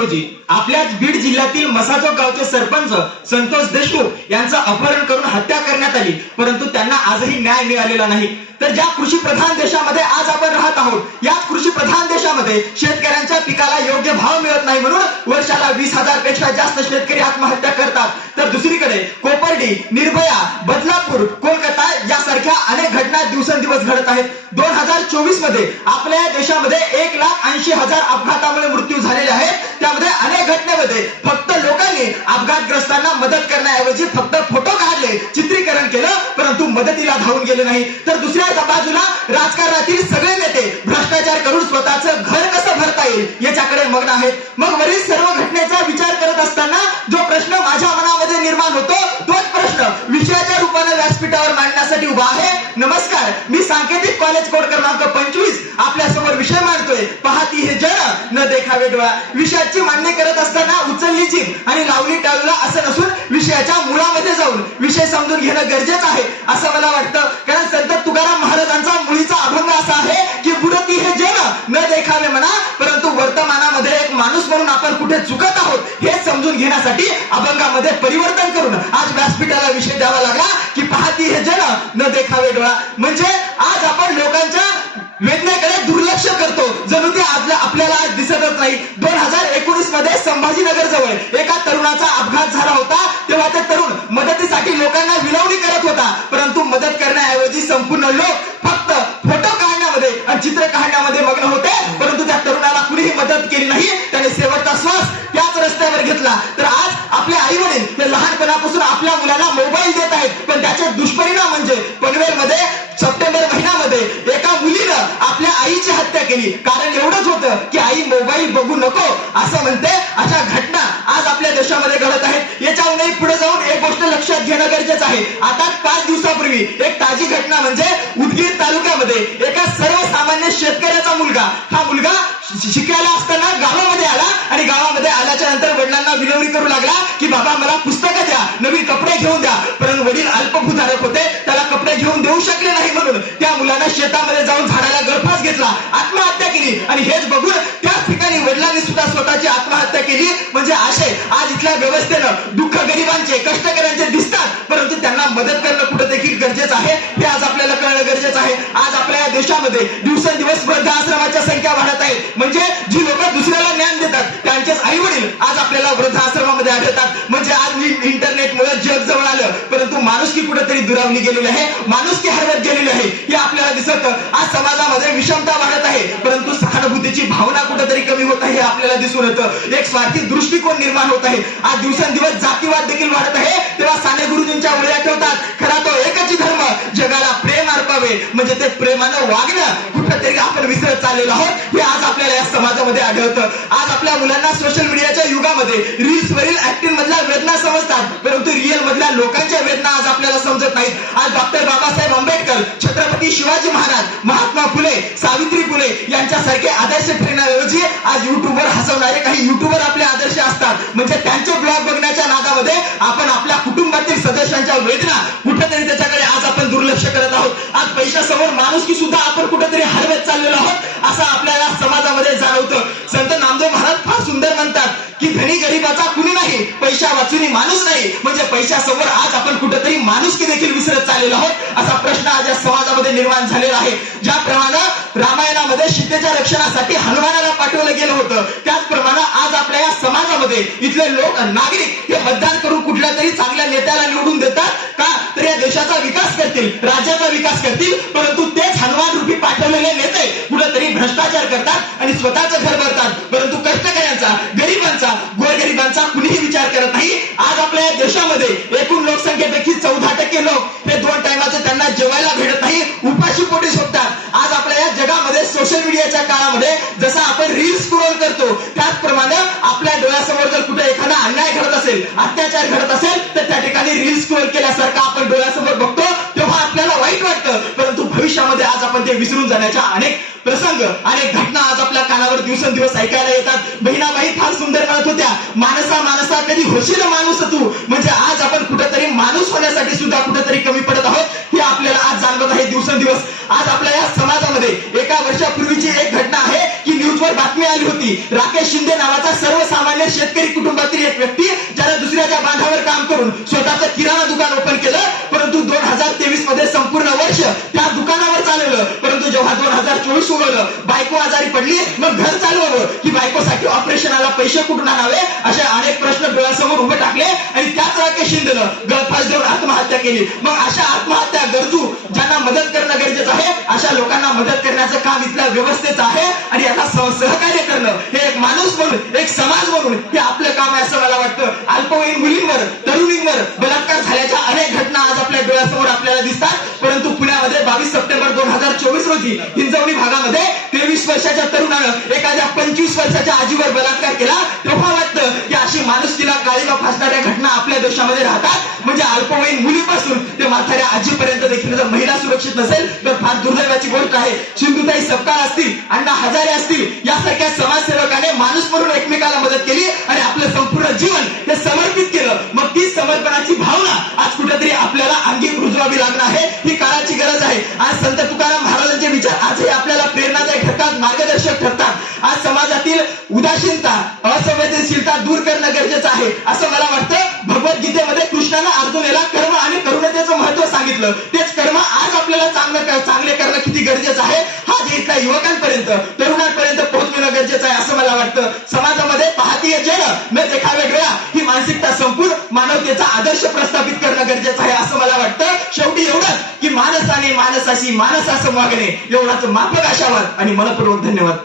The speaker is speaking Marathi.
रोजी आपल्याच बीड जिल्ह्यातील मसाजो गावचे सरपंच संतोष देशमुख यांचं अपहरण करून हत्या करण्यात आली. परंतु त्यांना आजही न्याय मिळालेला नाही. तर ज्या कृषी प्रधान देशामध्ये आज आपण राहत आहोत याच कृषी प्रधान देशामध्ये शेतकऱ्यांच्या पिकाला योग्य भाव मिळत नाही म्हणून वर्षाला वीस हजारपेक्षा जास्त शेतकरी आत्महत्या करतात. तर दुसरीकडे कोपर्डी निर्भया अनेक घटना दिवसेंदिवस घडत आहेत. दोन हजार चोवीसमध्ये आपल्या देशामध्ये एक लाख ऐंशी हजार अपघातामुळे मृत्यू झालेले आहेत त्यामध्ये अनेक घटनेमध्ये फक्त लोकांनी अपघातग्रस्तांना मदत करण्याऐवजी फक्त फोटो काढले चित्रीकरण केलं परंतु मदतीला धावून गेले नाही. तर दुसऱ्या बाजूला राजकारणातील सगळे नेते भ्रष्टाचार करून स्वतःचं घर कसं भरता येईल याच्याकडे मग्न आहेत. मग वरील सर्व घटनेचा विचार करत असताना जो प्रश्न माझ्या मनामध्ये निर्माण होतो तोच प्रश्न विषयाच्या रूपाने व्यासपीठावर उभा आहे. नमस्कार. मी सांकेतिक कॉलेज कोड क्रमांक पंचवीस. आपल्यासमोर विषय मांडतोय. पाहती हे जड न देखावे डोळा. विषयाची मान्य करत असताना उचलली जीभ आणि लावली टाळूला असं नसून विषयाच्या मुळामध्ये जाऊन विषय समजून घेणं गरजेचं आहे असं मला वाटतं. कारण संत तुकाराम महाराजांचा मुळीचा अभंग असा आहे की बुडती हे जन न देखावे म्हणा परंतु वर्तमानामध्ये एक माणूस म्हणून आपण कुठे चुकत आहोत हे समजून घेण्यासाठी अभंगामध्ये परिवर्तन करून आज व्यासपीठाला विषय द्यावा लागला. पाहती हे जन न देखावे डोळा. म्हणजे आज आपण लोकांच्या वेदनेकडे दुर्लक्ष करतो. जणू ते आज आपल्याला आज दिसतच नाही. दोन हजार एकोणीसमध्ये संभाजीनगर जवळ एका तरुणाचा अपघात झाला होता. तेव्हा ते तरुण मदतीसाठी लोकांना विनवणी करत होता. परंतु मदत करण्याऐवजी संपूर्ण लोक फक्त फोटो काढण्यामध्ये आणि चित्र काढण्यामध्ये मग्न होते. परंतु त्या तरुणाला कुणीही मदत केली नाही. त्याने शेवटचा श्वास त्याच रस्त्यावर घेतला. तर लहानपणापासून आपल्या मुलाला मोबाईल देत आहेत. पण त्याचे दुष्परिणाम म्हणजे पनवेलमध्ये सप्टेंबर महिन्यामध्ये एका मुलीनं आपल्या आईची हत्या केली. कारण एवढंच होतं की आई मोबाईल बघू नको असं म्हणते. अशा घटना आज आपल्या देशामध्ये घडत आहेत. याच्याहूनही पुढे जाऊन एक गोष्ट लक्षात घेणं गरजेचं आहे. आता पाच दिवसापूर्वी एक ताजी घटना म्हणजे उदगीर तालुक्यामध्ये एका सर्वसामान्य शेतकऱ्याचा मुलगा हा मुलगा शिकायला असताना गावामध्ये आला आणि गावामध्ये आल्याच्यानंतर वडिलांना विनवणी करू लागला की बाबा मला पुस्तकं शेतामध्ये जाऊन झाडाला गळफास घेतला आत्महत्या केली. आणि हेच बघून त्याच ठिकाणी वडिलांनी सुद्धा स्वतःची आत्महत्या केली. म्हणजे आशय आज इथल्या व्यवस्थेनं दुःख गरिबांचे कष्टकऱ्यांचे दिसतात. परंतु त्यांना मदत करणं कुठं देखील गरजेचं आहे? हे आज आपल्याला कळणं गरजेचं आहे. आज आपल्या या देशामध्ये दिवसेंदिवस वृद्धाश्रमाच्या संख्या वाढत आहे म्हणजे जी लोक दुसरी कुठेतरी दुरावली गेलेली आहे माणुसकी हरवत गेलेली आहे हे आपल्याला दिसत. आज समाजामध्ये विषमता वाढत आहे परंतु सहानुभूतीची भावना कुठेतरी हे आपल्याला दिसून येतं. एक स्वार्थी दृष्टिकोन निर्माण होत आहे. आज दिवसेंदिवस जातीवाद देखील वाढत आहे. तेव्हा साने गुरुजींच्या वेळा ठेवतात. खरा तो एकच धर्म जगाला प्रेम अर्पावे. म्हणजे ते प्रेमानं वागणं कुठेतरी आपण विसरत चाललेलो आहोत. हे आज आपल्याला या समाजामध्ये आढळतं. आज आपल्या मुलांना सोशल मीडियाच्या युगामध्ये रील्स वरील ऍक्टिंग मधल्या वेदना समजतात. परंतु रिअल मधल्या लोकांच्या वेदना आज आपल्याला समजत नाहीत. आज डॉक्टर बाबासाहेब आंबेडकर छत्रपती शिवाजी महाराज महात्मा फुले सावित्री फुले यांच्यासारखे आदर्श युट्यूबवर हसवणारे काही युट्यूबर आपले आदर्श असतात. म्हणजे त्यांचे ब्लॉग बघण्याच्या नादामध्ये आपण आपल्या कुटुंबातील सदस्यांच्या वेदना कुठेतरी त्याच्याकडे आज आपण दुर्लक्ष करत आहोत. आज पैशासमोर माणुसकी सुद्धा आपण कुठेतरी हरवत चाललेलो आहोत असं आपल्याला समाजामध्ये जाणवतं. संत नामदेव सुंदर म्हणतात की धनी गरीबाचा कुणी नाही पैशा वाचून माणूस नाही. म्हणजे पैशासमोर आज आपण कुठेतरी माणुसकी देखील विसरत चाललेलो आहोत. असा प्रश्न आज या समाजामध्ये निर्माण झालेला आहे. ज्याप्रमाणे रामायणामध्ये सीतेच्या रक्षणासाठी हनुमानाला पाठवलं गेलं होतं त्याचप्रमाणे आज आपल्या या समाजामध्ये इथले लोक नागरिक हे मतदान करून कुठल्या तरी चांगल्या नेत्याला निवडून देतात का? तर या देशाचा विकास करतील राज्याचा विकास करतील परंतु तेच हनुमान रूपी पाठवलेले नेते कुठेतरी भ्रष्टाचार करतात आणि स्वतःचं घर लोकसंख्येपैकी चौदा टक्के लोक हे दोन टायमाचं त्यांना जेवायला भेटत नाही उपाशी पोटी झोपतात आज आपल्या या जगामध्ये सोशल मीडियाच्या काळामध्ये जसं आपण रील स्क्रोल करतो त्याचप्रमाणे आपल्या डोळ्यासमोर जर कुठे एखादा अन्याय घडत असेल अत्याचार घडत असेल तर त्या ठिकाणी रील स्क्रोल केल्यासारखं आपण डोळ्यासमोर बघतो तेव्हा आपल्याला वाईट वाटतं. परंतु भविष्यामध्ये आज आपण ते विसरून जाण्याच्या अनेक प्रसंग अनेक घटना आज आपल्या कानावर दिवसेंदिवस ऐकायला येतात. बहिणाबाई सुंदर म्हणत होत्या माणसा माणसा कधी होशील माणूस तू? म्हणजे आज आपण कुठेतरी माणूस होण्यासाठी सुद्धा कुठेतरी कमी पडत आहोत हे आपल्याला आज जाणवत आहे दिवसेंदिवस. आज आपल्या या समाजामध्ये एका वर्षापूर्वीची एक घटना आहे की न्यूजवर बातमी आली होती. राकेश शिंदे नावाचा सर्वसामान्य शेतकरी कुटुंबातील एक व्यक्ती ज्याला दुसऱ्याच्या बांधावर काम करून स्वतःचं किराणा दुकान ओपन पडली मग घर चालवावं की बायकोसाठी ऑपरेशनाला पैसे कुठून आणावे? असे अनेक प्रश्न डोळ्यासमोर उभे टाकले आणि त्याच राखे शिंदेनं गळफास देऊन आत्महत्या केली. मग अशा आत्महत्या गरजू ज्यांना मदत करणं गरजेचं आहे अशा लोकांना मदत करण्याचं काम इथल्या व्यवस्थेचं आहे आणि याला सह- सहकार्य करणं हे एक माणूस म्हणून एक समाज म्हणून हे आपलं काम आहे असं मला वाटतं. अल्पवयीन मुलींवर तरुणींवर बलात्कार चोवीस रोजी हिंजवडी भागामध्ये तेवीस वर्षाच्या तरुणानं एखाद्या पंचवीस वर्षाच्या आजीवर बलात्कार केला तेव्हा वाटतं की अशी माणुसकीला काळीमा फासणाऱ्या घटना आपल्या देशामध्ये राहतात. म्हणजे अल्पवयीन मुलीपासून ते म्हाताऱ्या आजीपर्यंत देखील जर महिला सुरक्षित नसेल तर फार दुर्दैवाची गोष्ट आहे. सिंधुताई सपकाळ असतील अण्णा हजारे असतील यासारख्या समाजसेवकाने माणूस म्हणून एकमेकाला मदत केली आणि आपलं संपूर्ण जीवन हे समर्पित केलं. मग ती समर्पणाची भावना आज कुठेतरी आपल्याला अंगी रुजवावी लागणार आहे. ही काळाची गरज आहे. आज संत तुकाराम असंवेदनशीलता दूर करणं गरजेचं आहे. असं मला वाटतं. भगवद्गीतेमध्ये कृष्णानं अर्जुनेला कर्म आणि करुणतेचं महत्त्व सांगितलं. तेच कर्म आज आपल्याला चांगलं चांगले करणं किती गरजेचं आहे हा जे युवकांपर्यंत तरुणांपर्यंत पोहोचवणं गरजेचं आहे असं मला वाटतं. समाजामध्ये पाहतीय जन न देखा वेगळा ही मानसिकता संपूर्ण मानवतेचा आदर्श प्रस्थापित करणं गरजेचं आहे असं मला वाटतं. शेवटी एवढंच की माणसाने माणसाशी माणसाचं वागणे एवढाच माफक आशावाद आणि मनपूर्वक धन्यवाद.